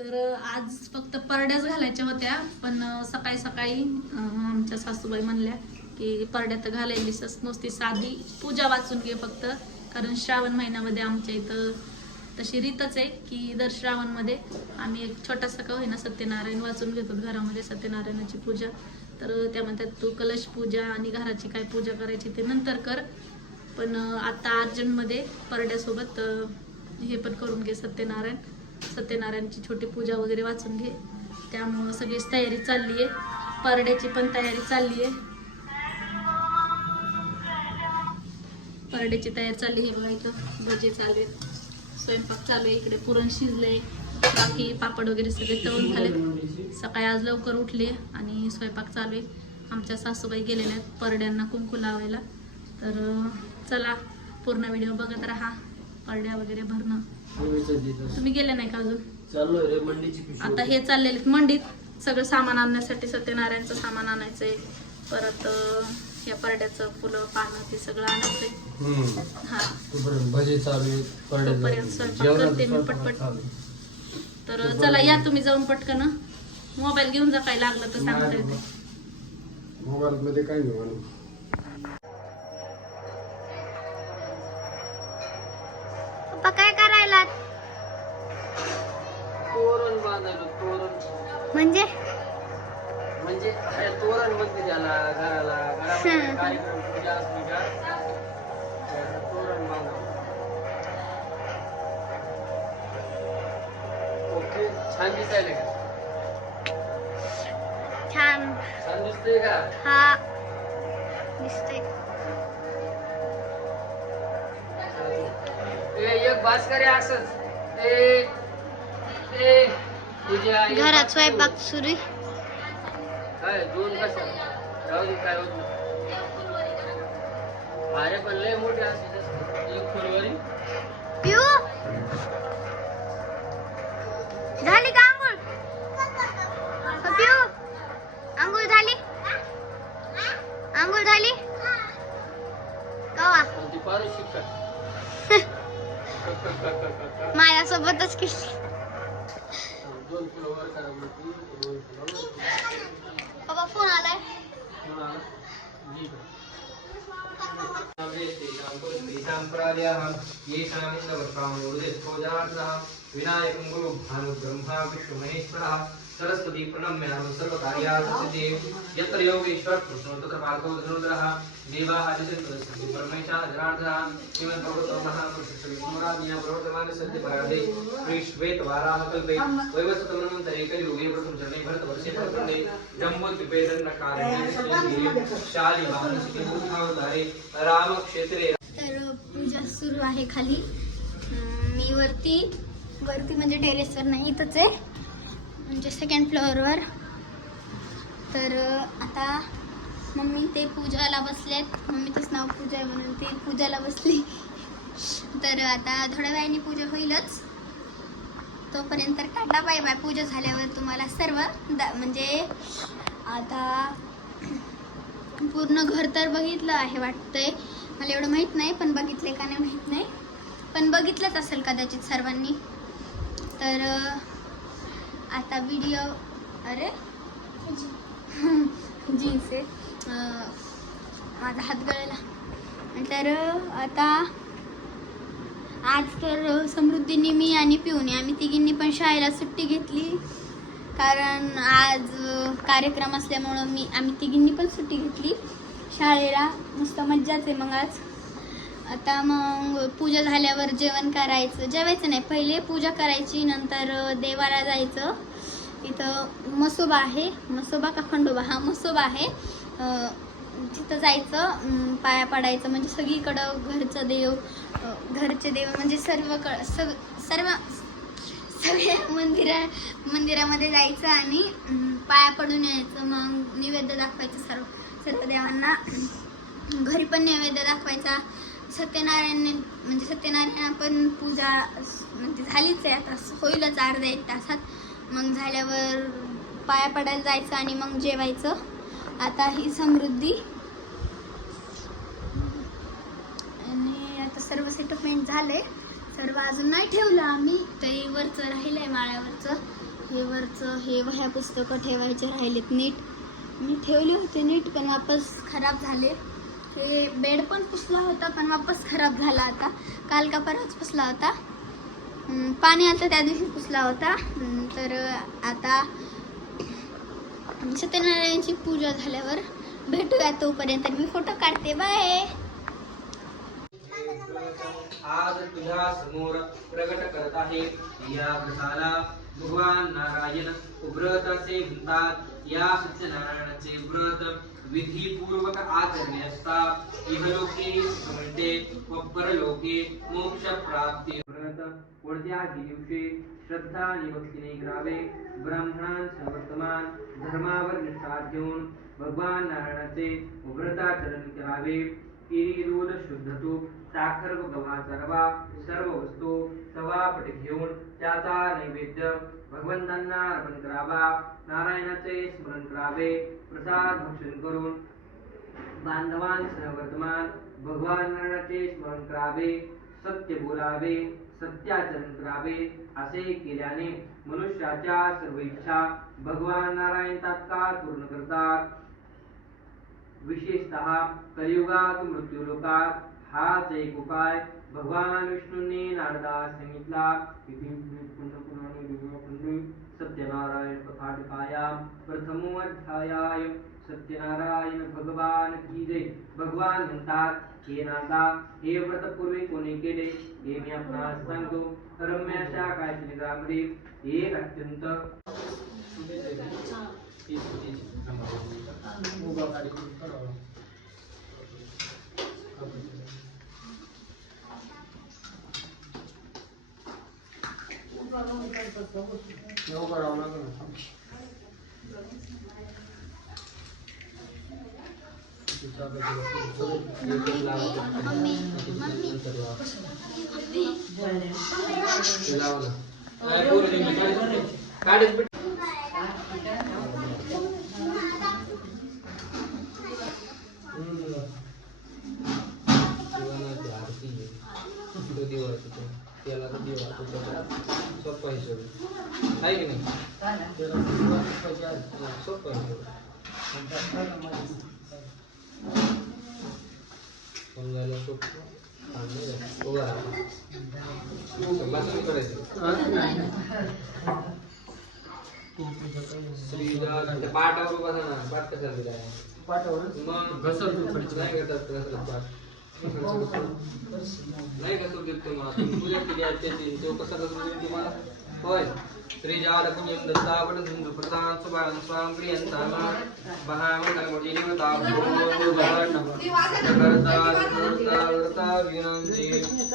तर आज फक्त परड्याच घालायच्या होत्या, पण सकाळी सकाळी आमच्या सासूबाई म्हणल्या की परड्या तर घालायलीस, नुसती साधी पूजा वाचून घे फक्त. कारण श्रावण महिन्यामध्ये आमच्या इथं तशी रीतच आहे की दर श्रावणमध्ये आम्ही एक छोटासा का होईना सत्यनारायण वाचून घेतो घरामध्ये, सत्यनारायणाची पूजा. तर त्या म्हणतात तू कलश पूजा आणि घराची काय पूजा करायची ते नंतर कर, पण आता अर्जंटमध्ये परड्यासोबत हे पण करून घे, सत्यनारायणची छोटी पूजा वगैरे वाचून घे. त्यामुळं सगळीच तयारी चालली आहे, परड्याची पण तयारी चालली आहे. परड्याची तयारी चालली आहे बघा. इथं भजे चालू आहेत, स्वयंपाक चालू आहे, इकडे पुरण शिजले, बाकी पापड वगैरे सगळे तळून झाले. सकाळी आज लवकर उठले आणि स्वयंपाक चालू आहे. आमच्या सासूबाई गेलेल्या आहेत परड्यांना कुंकू लावायला. तर चला पूर्ण व्हिडिओ बघत राहा. परड्या वगैरे भरणं. तुम्ही गेले नाही का अजून? आता हे चाललेले मंडीत सगळं सामान आणण्यासाठी, सत्यनारायणचं सामान आणायचंय, परत या परड्याचं फुलं पानं ते सगळं आणायचंय. हा भजे चालू तोपर्यंत स्वयंपाक करते मी पटपट. तर चला या तुम्ही जाऊन पटकन. मोबाईल घेऊन जा, काय लागलं तर सांगता येते. मोबाईल मध्ये काय घेऊ? पप्पा काय करायला? तोरण बांधायला. तोरण म्हणजे तोरण म्हणते त्याला. घराला घरामध्ये कार्यक्रम पूजा असली का तोरण बांधायला. ओके, छान दिसायला का? छान छान दिसतंय का? हा दिसतंय. एक भास्कर आहे असंच. ते तुझ्या घरात स्वयंपाक सुरू. काय दोन कशा राहू दे, काय होत अरे पण लय मोठे असते एक फुलवारी. पिऊ झाली का आंघोळ? पिऊ आंघोळ झाली? आंघोळ झाली कवा? ती पारू शिकत माझ्यासोबतच केली. दोन फुलं वर करा म्हणते, दोन फुलं बाबा फोन आलाय. विनायकं गुरु भानु ब्रह्मा विष्णु महेश्वरः सरस्वती प्रणम्य सर्व कार्यासिद्धे यत्र योगेश्वर कृष्णो तत्र पार्थो धनुर्धरः देवाः आदित्यः परमेशः जनार्दनः श्रीमन् भगवतः विष्णुराज्ञा प्रवर्तमाने सत्य परादे श्वेत वाराह कल्पे वैवस्वतमन्वन्तरे कलियुगे प्रथम चरणे भरतवर्षे प्रकरणे जम्बूद्वीपे दण्डकारण्ये शालिवाहनसिके भूतावतारे रामक्षेत्रे. तर पूजा सुरू आहे खाली. मी वरती म्हणजे टेरेसवर नाही, इथंच आहे म्हणजे सेकंड फ्लोअरवर. तर आता मम्मी ते पूजाला बसलेत. मम्मीचंच नाव पूजा आहे म्हणून ते पूजाला बसली. तर आता थोड्या वेळाने पूजा होईलच. तोपर्यंत टाटा बाय बाय. पूजा झाल्यावर तुम्हाला सर्व म्हणजे आता पूर्ण घर तर बघितलं आहे वाटतंय, मला एवढं माहीत नाही, पण बघितले का नाही माहीत नाही, पण बघितलंच असेल कदाचित सर्वांनी. तर आता व्हिडिओ अरे जीन्स आहे माझा हात गळाला. तर आता आज तर समृद्धीने, मी आणि पिऊने आम्ही तिघींनी पण शाळेला सुट्टी घेतली. कारण आज कार्यक्रम असल्यामुळं आम्ही तिघींनी पण सुट्टी घेतली शाळेला. मस्त मज्जाच आहे. मग आज आता मग पूजा झाल्यावर जेवण करायचं, जेवायचं नाही, पहिले पूजा करायची, नंतर देवाला जायचं. इथं मसोबा आहे, मसोबा का खंडोबा, हा मसोबा आहे, तिथं जायचं, पाया पडायचं. म्हणजे सगळीकडं घरचे देव म्हणजे सगळ्या मंदिरामध्ये जायचं आणि पाया पडून यायचं. मग नैवेद्य दाखवायचं सर्व देवांना. घरी पण नैवेद्य दाखवायचा. सत्यनारायण पण पूजा म्हणजे झालीच आहे, आता होईलच अर्धा एक तासात. मग झाल्यावर पाया पडायला जायचं आणि मग जेवायचं. आता ही समृद्धी आणि आता सर्व सेटलमेंट झाले. सर्व अजून नाही ठेवलं आम्ही, तरी वरचं राहिलंय माळ्यावरचं. हे वरचं हे वह्या पुस्तकं ठेवायचे राहिलेत नीट. मी ठेवले होते नीट पण वापस खराब झाले. हे बेड पण पुसला होता पण वापस खराब झाला आता. काल का परवाच पुसला होता. पाणी आता त्या दिवशी पुसला होता. तर आता सत्यनारायणची पूजा झाल्यावर भेटूया. तोपर्यंत मी फोटो काढते. बाय. आज तुझ्या समोर प्रगट करत आहे. या व्रताला भगवान नारायण व्रत असे म्हणतात. या सत्यनारायणाचे व्रत विधीपूर्वक आचरणे असता. इहलोके सुख मिळते व परलोके मोक्ष प्राप्ती. व्रत कोणत्याही दिवशी श्रद्धा आणि भक्तीने करावे. ब्राह्मणांसह वर्तमान धर्मावर निष्ठा ठेवून भगवान नारायणाचे व्रताचरण करावे. केळी, दूध, शुद्ध तूप, साखर व गव्हाचा रवा सर्व वस्तू तवा पट घेऊन त्याचा नैवेद्य भगवंतांना अर्पण करावा. नारायणाचे स्मरण करावे. प्रसाद भक्षण करून बांधवांसह वर्तमान भगवान नारायणाचे स्मरण करावे. सत्य बोलावे. सत्याचरण करावे. असे केल्याने मनुष्याच्या सर्व इच्छा भगवान नारायण तात्काळ पूर्ण करतात. विशेषतः कलियुगात मृत्यू लोकात हाच एक उपाय भगवान विष्णूंनी नारदास सांगितला. सत्यनारायण कथाटिकायां प्रथमोऽध्यायाय सत्यनारायण भगवान की जय. भगवान म्हणतात, हे नारदा, हे व्रत पूर्वी कोणी केले हे मी आपणास सांगतो. रम्य अशा काशीनगरामध्ये एक अत्यंत पाठावर उभा झाला. पाठ कसा दिला पाठावर मग घसरतो नाही करतात. नाही कसं देत तुम्हाला पूजा केली आहे त्याची तो कसा कसं तुम्हाला होय. श्रीजालकुंजं दत्तावट सिंधु प्रदान सुभान स्वाम प्रियंताम महामंगलमूर्ति देवता भगवता विनंति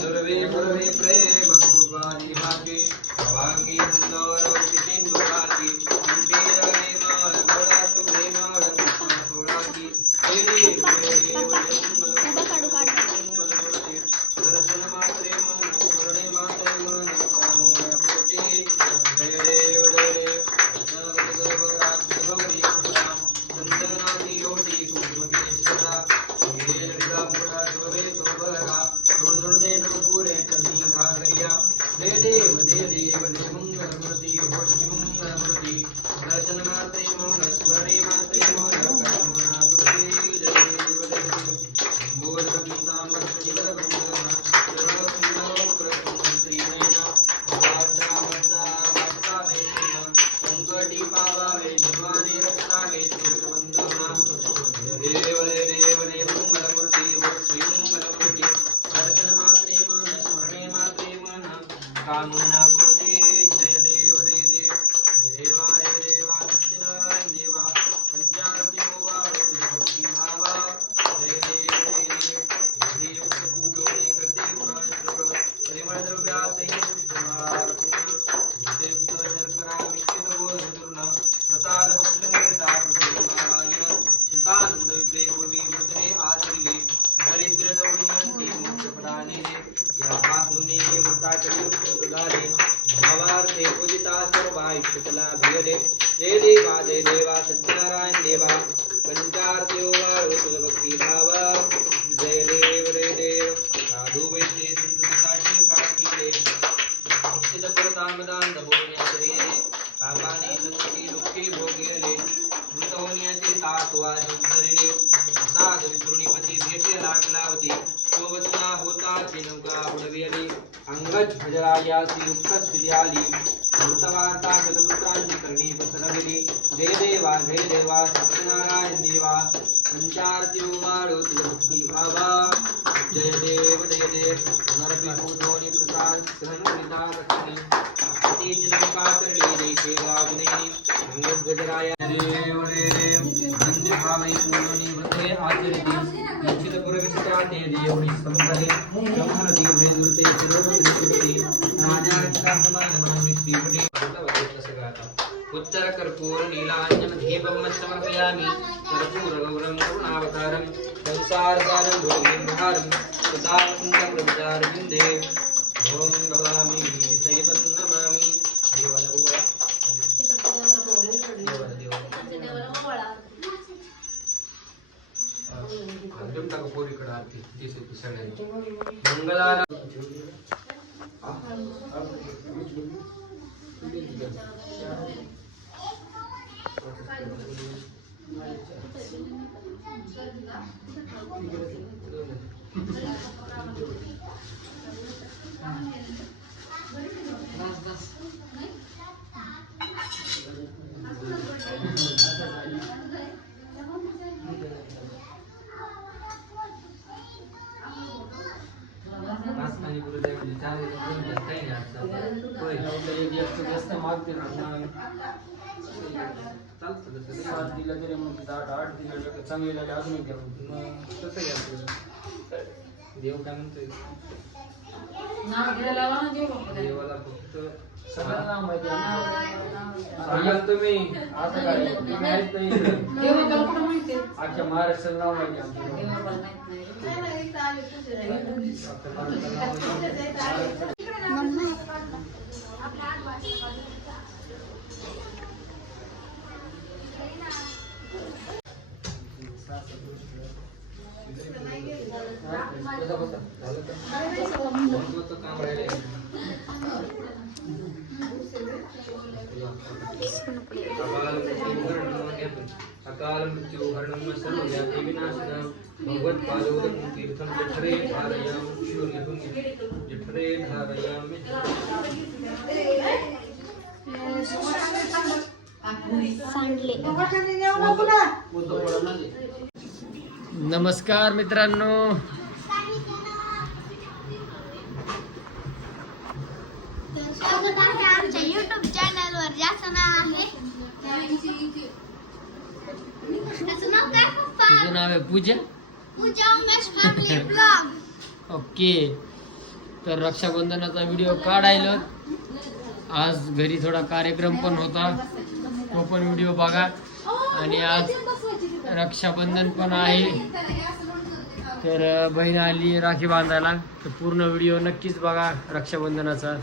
दुर्वे पुरवे प्रेम कृपानि भागे भागे सुंदर किंदुराति अंतेरणे माल गोळातु देवाल सोळाकी दर्शन मात्रे मन स्मरणे मात्रे मन कामना प्रति जय देव गौरी चंदनाती योटी कुसुमेश्वरा ये लड़का मोटा सोरे सोबरा जोड़ जोड़ दे नपुरे चंदी घागरिया दे देव दे मंगल मूर्ति होश मंगल मूर्ति दर्शन मात्रे मन स्मरणे मात्रे मन कामना प्रति जय देव बोल गीता मंत्र ब्रह्मना संकटी पावावे भगवाने रक्षावे देव देव मंगलमूर्ति श्री मंगलमूर्ति दर्शन मात्रे मन स्मरणे मात्रे मन कामना पूर्ति जय देव देवा सत्यनारायण देवा पंचारति होवा भक्ति भावा जय देव युक्त पूजो करते गुणाश्रव परिमळ द्रव्या सहित शर्करा विष्णु गोल चूर्ण प्रसाद भक्षणे नारायण शितानंद विद्ये पूर्वी व्रतने आचरिले दरिद्र दौडीयंते मोक्षप्रदाने या पासुने व्रताचर्य झाले भावार्थे पूजिता सर्वा इष्टकला भियते जय देवा सत्यनारायण देवा पंचार्थे ओवाळो भक्ती भावा जय देव साधू वैद्य संतसाठी प्रार्थीले निश्चित परतामदान दबोण्याचे भगत भजरायासी उपस्थिती आली वृत्तवार्ता गतपुत्रांची करणी पसरविली जय देवा सत्यनारायण देवा पंचारती उमाडो तुझ भक्ती भावा जय देव नरपी पूजोनी प्रसाद सहनुरिता रक्षणी तीन नौका करली देखे वागणे भगत गजराया देव अंज भावै पूजोनी व्रते आचरिती निश्चित पुरविष्टा ते देवनी संभले ब्रह्मणती मेदुरते शिरोदृष्टिपती राजा समान नमामि श्रीपटी उत्तर कर्पूर नीलांजन दीपं समर्पयामि कर्पूर गौरं करुणावतारं संसार सारं भोगिंहारं सदा वसन्तं प्रविचारविन्दे ओम भवामि चैतन्य नमामि देव टाका पोरीकडे आरती दिसते सगळ्यांची मंगलारा देव काय म्हणतोय देवाला फक्त सांगाल तुम्ही असं काय माहित नाही आजच्या महाराष्ट्राला नाव माहिती अकाल मृत्यु हरणं सर्व व्यापी विनाशनं भगवत पादोदकं तीर्थं जठरे धारयामि शून्यं जठरे धारयामि नमस्कार मित्रांनो आमच्या YouTube चॅनलवर ज्याचं नाव आहे त्याचं नाव काय पप्पा? तुझं नाव आहे पूजा पूजा उमेश फॅमिली ब्लॉग. ओके तर रक्षाबंधनाचा व्हिडिओ काढायला आज घरी थोडा कार्यक्रम पण होता तो पण व्हिडिओ बघा आणि आज रक्षाबंधन पण आहे तर बहीण आली राखी बांधायला तर पूर्ण व्हिडिओ नक्कीच बघा रक्षाबंधनाचा.